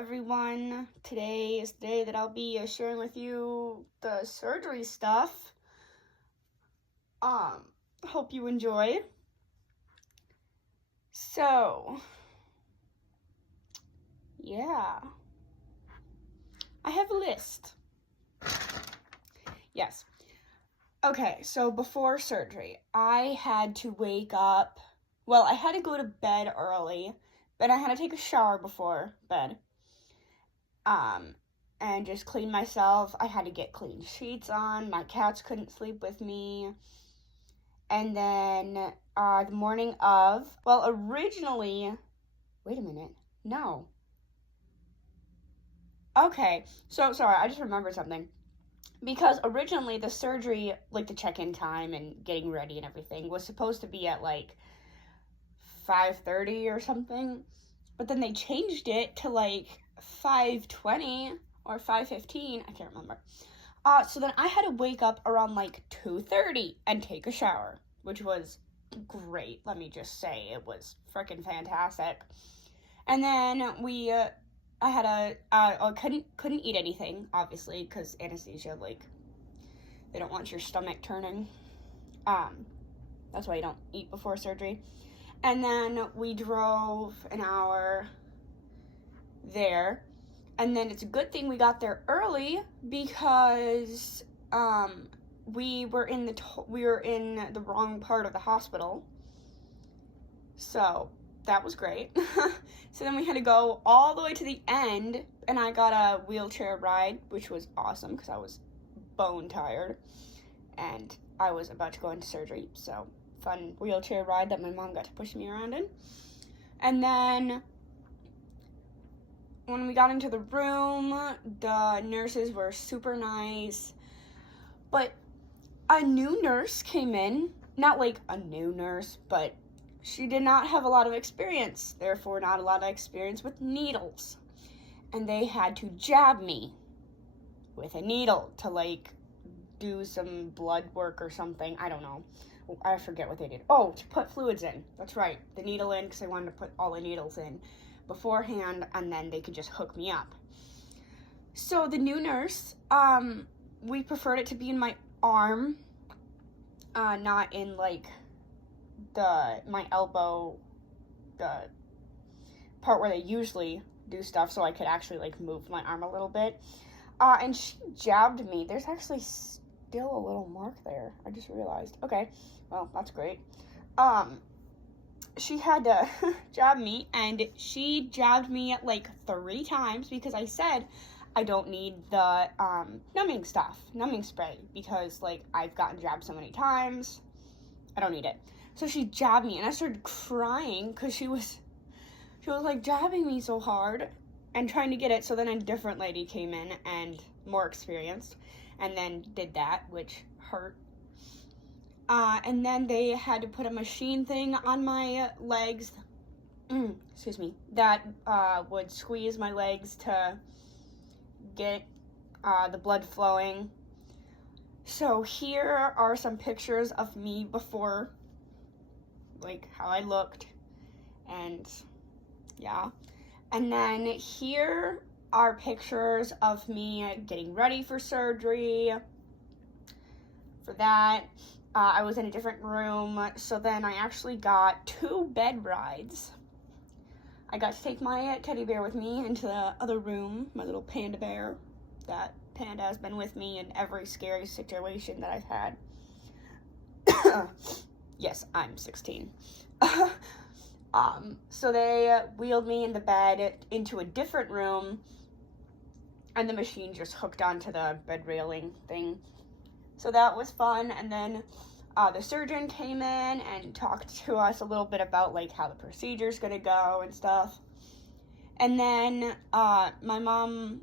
everyone. Today is the day that I'll be sharing with you the surgery stuff. Hope you enjoy. So, yeah. I have a list. Yes. Okay, so before surgery, I had to wake up. Well, I had to go to bed early, but I had to take a shower before bed. And just clean myself. I had to get clean sheets on. My cats couldn't sleep with me. And then the morning of, well, originally, wait a minute, no. Okay, so sorry, I just remembered something. Because originally the surgery, like the check-in time and getting ready and everything, was supposed to be at like 5:30 or something. But then they changed it to like 5:20 or 5:15, I can't remember. So then I had to wake up around like 2:30 and take a shower, which was great. Let me just say, it was freaking fantastic. And then I couldn't eat anything, obviously, because anesthesia, like, they don't want your stomach turning. That's why you don't eat before surgery. And then we drove an hour there. And then it's a good thing we got there early because we were in the wrong part of the hospital. So that was great. So then we had to go all the way to the end, and I got a wheelchair ride, which was awesome because I was bone tired and I was about to go into surgery. So fun wheelchair ride that my mom got to push me around in. And then when we got into the room, the nurses were super nice, but a new nurse came in. Not like a new nurse, but she did not have a lot of experience, therefore not a lot of experience with needles. And they had to jab me with a needle to like do some blood work or something. I don't know. I forget what they did. Oh, to put fluids in. That's right. The needle in, because I wanted to put all the needles in beforehand, and then they could just hook me up. So the new nurse, we preferred it to be in my arm, not in like my elbow, the part where they usually do stuff, so I could actually like move my arm a little bit. And she jabbed me. There's actually still a little mark there. I just realized. Okay, well, that's great. She had to jab me, and she jabbed me like 3 times because I said I don't need the numbing spray, because like I've gotten jabbed so many times. I don't need it. So she jabbed me, and I started crying because she was like jabbing me so hard and trying to get it. So then a different lady came in, and more experienced, and then did that, which hurt. And then they had to put a machine thing on my legs, excuse me, that would squeeze my legs to get the blood flowing. So here are some pictures of me before, like how I looked, and yeah. And then here are pictures of me getting ready for surgery. For that, I was in a different room, so then I actually got 2 bed rides. I got to take my teddy bear with me into the other room, my little panda bear. That panda has been with me in every scary situation that I've had. Yes, I'm 16. So they wheeled me in the bed into a different room, and the machine just hooked onto the bed railing thing. So that was fun. And then the surgeon came in and talked to us a little bit about like how the procedure's gonna go and stuff. And then my mom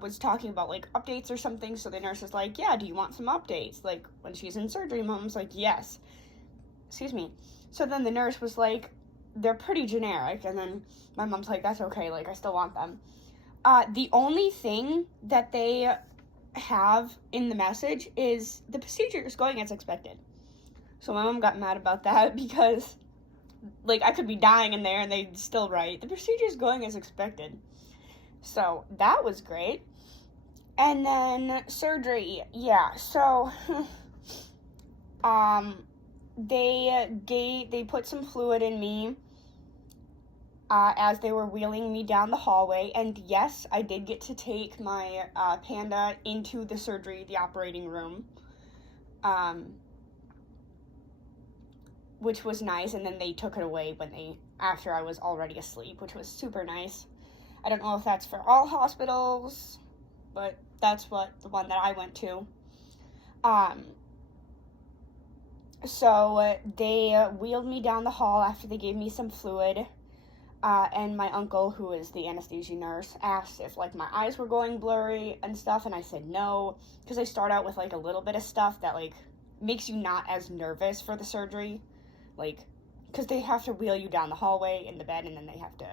was talking about like updates or something. So the nurse was like, yeah, do you want some updates? Like when she's in surgery, mom's like, yes. Excuse me. So then the nurse was like, they're pretty generic. And then my mom's like, that's okay, like I still want them. The only thing that they have in the message is the procedure is going as expected. So my mom got mad about that because like, I could be dying in there and they'd still write, the procedure's going as expected. So, that was great. And then surgery, yeah, so, they put some fluid in me, as they were wheeling me down the hallway, and yes, I did get to take my, Panda into the operating room, which was nice, and then they took it away after I was already asleep, which was super nice. I don't know if that's for all hospitals, but that's the one that I went to. So they wheeled me down the hall after they gave me some fluid, and my uncle, who is the anesthesia nurse, asked if, like, my eyes were going blurry and stuff, and I said no, because they start out with, like, a little bit of stuff that, like, makes you not as nervous for the surgery, like, because they have to wheel you down the hallway in the bed, and then they have to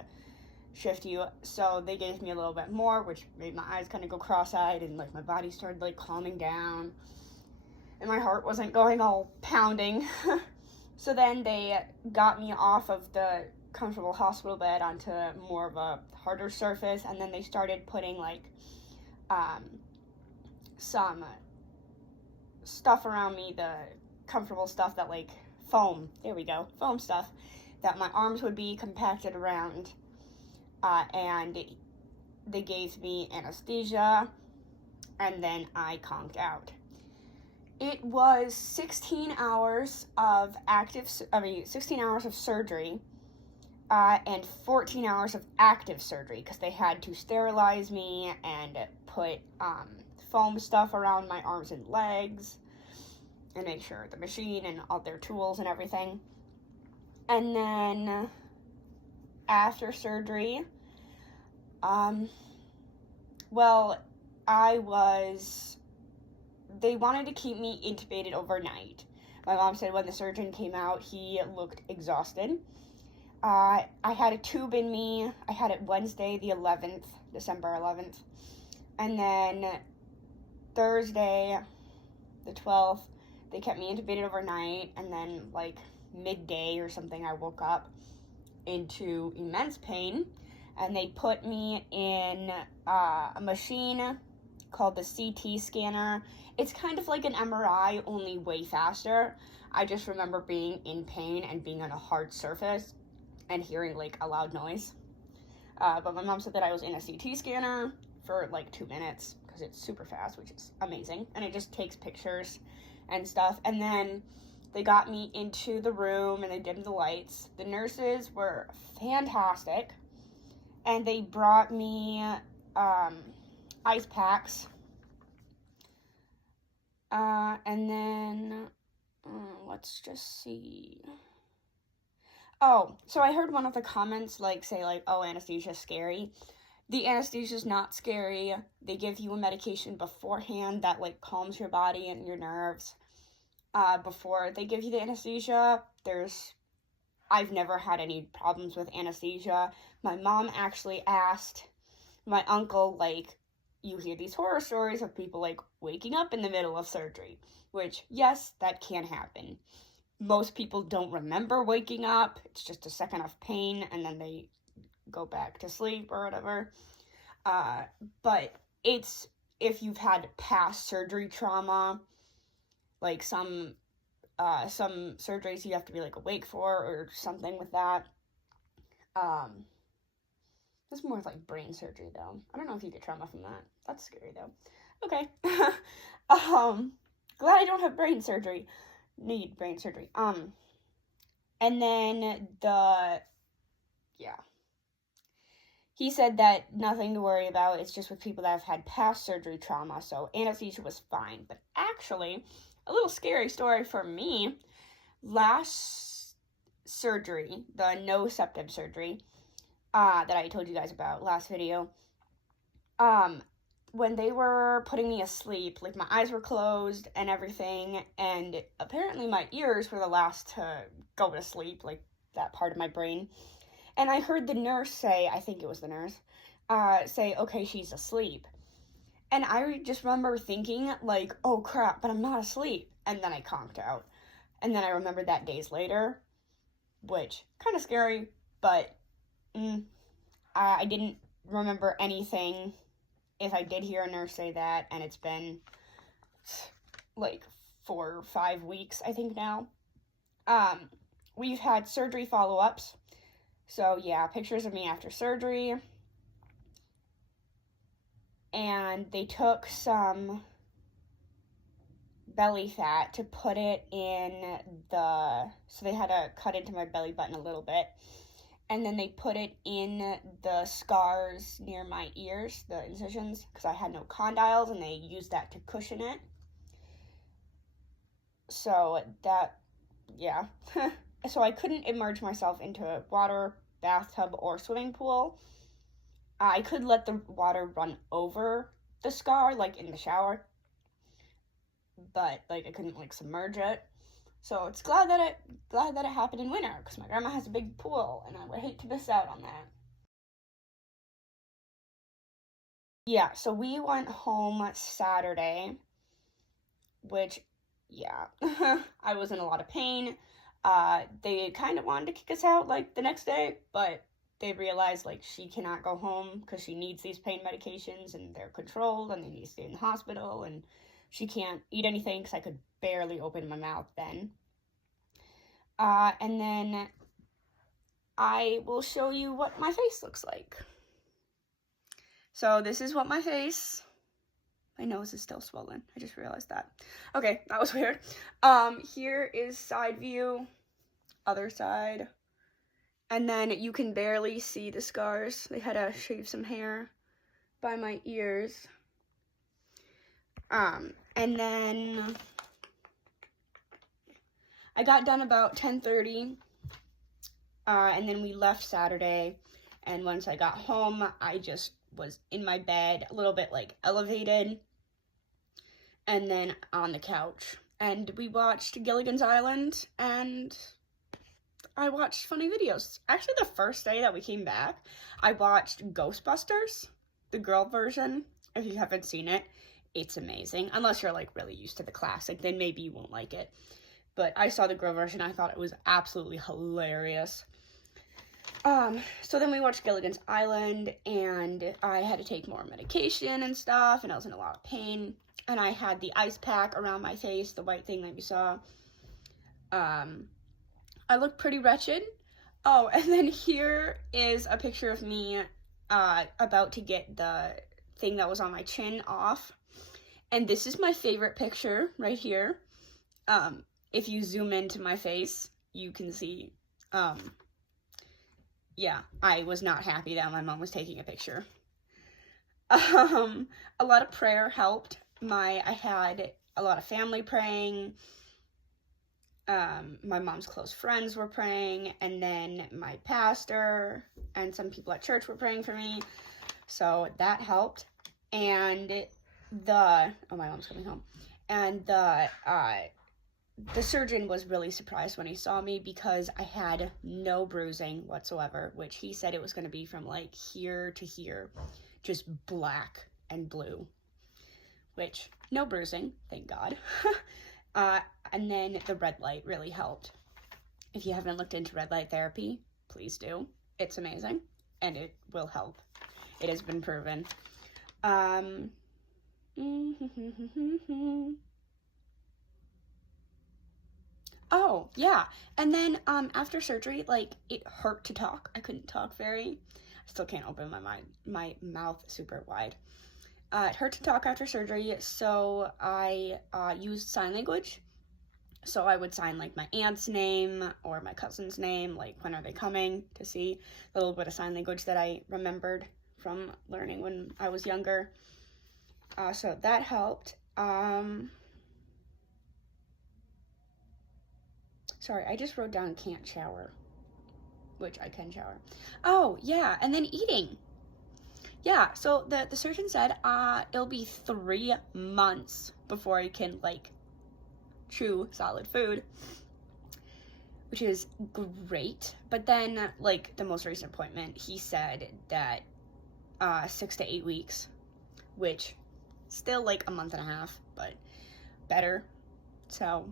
shift you, so they gave me a little bit more, which made my eyes kind of go cross-eyed, and, like, my body started, like, calming down, and my heart wasn't going all pounding. So then they got me off of the comfortable hospital bed onto more of a harder surface, and then they started putting, like, some stuff around me, the comfortable stuff that, like, foam stuff that my arms would be compacted around, and they gave me anesthesia, and then I conked out. It was 16 hours of 16 hours of surgery, and 14 hours of active surgery, because they had to sterilize me and put foam stuff around my arms and legs, and make sure the machine and all their tools and everything. And then after surgery, they wanted to keep me intubated overnight. My mom said when the surgeon came out, he looked exhausted. I had a tube in me. I had it Wednesday, December 11th. And then Thursday, the 12th, they kept me intubated overnight. And then, like, midday or something, I woke up into immense pain. And they put me in a machine called the CT scanner. It's kind of like an MRI, only way faster. I just remember being in pain and being on a hard surface and hearing, like, a loud noise. But my mom said that I was in a CT scanner for, like, 2 minutes, because it's super fast, which is amazing. And it just takes pictures and stuff. And then they got me into the room, and they dimmed the lights. The nurses were fantastic. And they brought me ice packs. And then, let's just see. Oh, so I heard one of the comments, like, say, like, oh, anesthesia's scary. The anesthesia's not scary. They give you a medication beforehand that, like, calms your body and your nerves. Before they give you the anesthesia, I've never had any problems with anesthesia. My mom actually asked my uncle, like, you hear these horror stories of people, like, waking up in the middle of surgery, which, yes, that can happen. Most people don't remember waking up. It's just a second of pain, and then they go back to sleep or whatever. But if you've had past surgery trauma, like some surgeries you have to be, like, awake for or something with that. It's more like brain surgery, though. I don't know if you get trauma from that. That's scary, though. Okay. Glad I don't have brain surgery. Need brain surgery. And then he said that nothing to worry about. It's just with people that have had past surgery trauma, so anesthesia was fine. But actually, a little scary story for me. Last surgery, the nociceptive surgery, that I told you guys about last video, when they were putting me asleep, like, my eyes were closed and everything, and apparently my ears were the last to go to sleep, like, that part of my brain. And I heard the nurse say, I think it was the nurse, say, okay, she's asleep. And I just remember thinking, like, oh crap, but I'm not asleep. And then I conked out. And then I remembered that days later, which kind of scary, but I didn't remember anything if I did hear a nurse say that, and it's been like 4 or 5 weeks, I think now. We've had surgery follow-ups, so yeah, pictures of me after surgery, and they took some belly fat to put it in so they had to cut into my belly button a little bit, and then they put it in the scars near my ears, the incisions, because I had no condyles, and they used that to cushion it. So that, yeah. So I couldn't immerse myself into a water, bathtub, or swimming pool. I could let the water run over the scar, like in the shower, but like I couldn't like submerge it. So it's glad that it happened in winter, because my grandma has a big pool, and I would hate to miss out on that. Yeah, so we went home Saturday, which, yeah, I was in a lot of pain. They kind of wanted to kick us out like the next day, but they realized like she cannot go home because she needs these pain medications, and they're controlled, and they need to stay in the hospital, and she can't eat anything because I could barely open my mouth then. And then I will show you what my face looks like. So this is what my nose is still swollen. I just realized that. Okay, that was weird. Here is side view, other side. And then you can barely see the scars. They had to shave some hair by my ears. And then I got done about 10:30. And then we left Saturday. And once I got home, I just was in my bed, a little bit like elevated, and then on the couch. And we watched Gilligan's Island, and I watched funny videos. Actually, the first day that we came back, I watched Ghostbusters, the girl version. If you haven't seen it, it's amazing. Unless you're like really used to the classic, then maybe you won't like it. But I saw the girl version. I thought it was absolutely hilarious. So then we watched Gilligan's Island, and I had to take more medication and stuff, and I was in a lot of pain, and I had the ice pack around my face, the white thing that you saw. I looked pretty wretched. Oh, and then here is a picture of me, about to get the thing that was on my chin off, and this is my favorite picture right here. If you zoom into my face, you can see, yeah, I was not happy that my mom was taking a picture. A lot of prayer helped. I had a lot of family praying. My mom's close friends were praying, and then my pastor and some people at church were praying for me. So that helped. And my mom's coming home. And the surgeon was really surprised when he saw me because I had no bruising whatsoever, which he said it was going to be from like here to here, just black and blue, which no bruising, thank God. And then the red light really helped. If you haven't looked into red light therapy, please do. It's amazing, and it will help. It has been proven. Oh, yeah. And then, after surgery, like, it hurt to talk. I couldn't talk I still can't open my mouth super wide. It hurt to talk after surgery, so I, used sign language. So I would sign, like, my aunt's name or my cousin's name, like, when are they coming, to see a little bit of sign language that I remembered from learning when I was younger. So that helped. Sorry, I just wrote down can't shower, which I can shower. Oh, yeah, and then eating. Yeah, so the surgeon said it'll be 3 months before I can, like, chew solid food, which is great. But then, like, the most recent appointment, he said that 6 to 8 weeks, which still, like, a month and a half, but better. So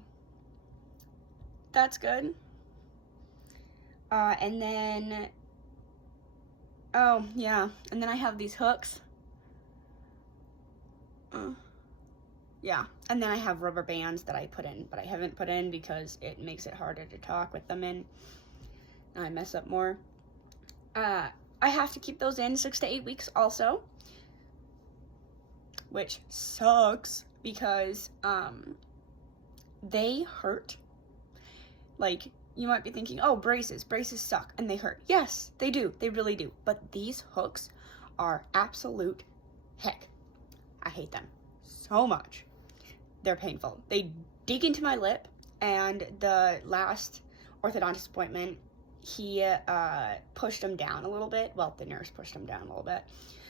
that's good. And then, oh, yeah, and then I have these hooks. Yeah, and then I have rubber bands that I put in, but I haven't put in because it makes it harder to talk with them in. I mess up more. I have to keep those in 6 to 8 weeks also, which sucks because they hurt. Like, you might be thinking, oh, braces suck and they hurt. Yes, they do, they really do. But these hooks are absolute heck. I hate them so much. They're painful. They dig into my lip, and the last orthodontist appointment, he pushed them down a little bit. Well, the nurse pushed them down a little bit.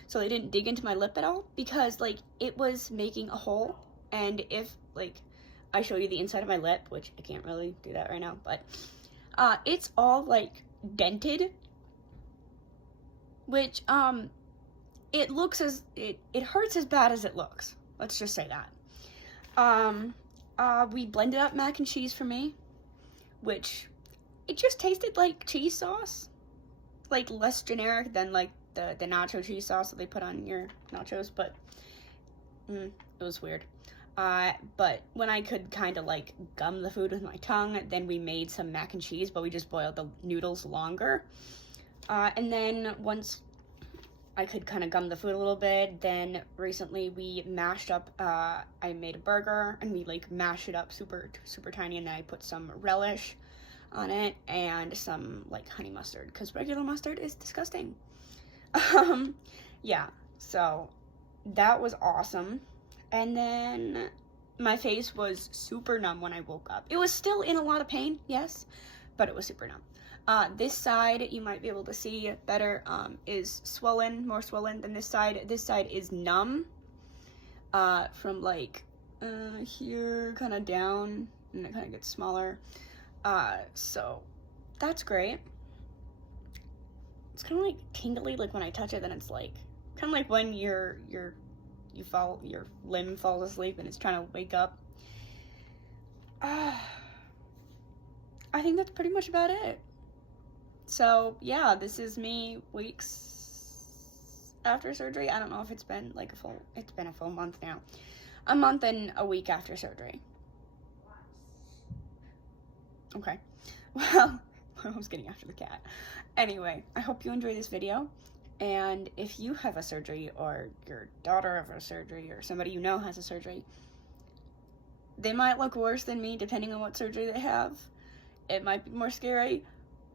So they didn't dig into my lip at all because, like, it was making a hole. And if, like, I show you the inside of my lip, which I can't really do that right now, but it's all, like, dented, which, it looks as, it hurts as bad as it looks. Let's just say that. We blended up mac and cheese for me, which it just tasted like cheese sauce, like less generic than like the nacho cheese sauce that they put on your nachos, but it was weird. But when I could kind of like gum the food with my tongue, then we made some mac and cheese, but we just boiled the noodles longer. And then once I could kind of gum the food a little bit, then recently we mashed up, I made a burger and we like mashed it up super tiny, and then I put some relish on it and some like honey mustard because regular mustard is disgusting. Yeah, so that was awesome. And then my face was super numb when I woke up. It was still in a lot of pain, yes, but it was super numb. This side, you might be able to see better, is swollen, more swollen than this side. This side is numb, from like, here kind of down, and it kind of gets smaller. So that's great. It's kind of like tingly, like when I touch it, then it's like, kind of like when your limb falls asleep and it's trying to wake up. I think that's pretty much about it. So yeah, this is me weeks after surgery. I don't know if it's been like it's been a full month now. A month and a week after surgery. Okay, well, I was getting after the cat. Anyway, I hope you enjoyed this video. And if you have a surgery, or your daughter has a surgery, or somebody you know has a surgery, they might look worse than me depending on what surgery they have. It might be more scary,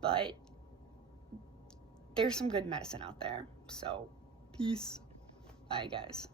but there's some good medicine out there. So, peace. Bye, guys.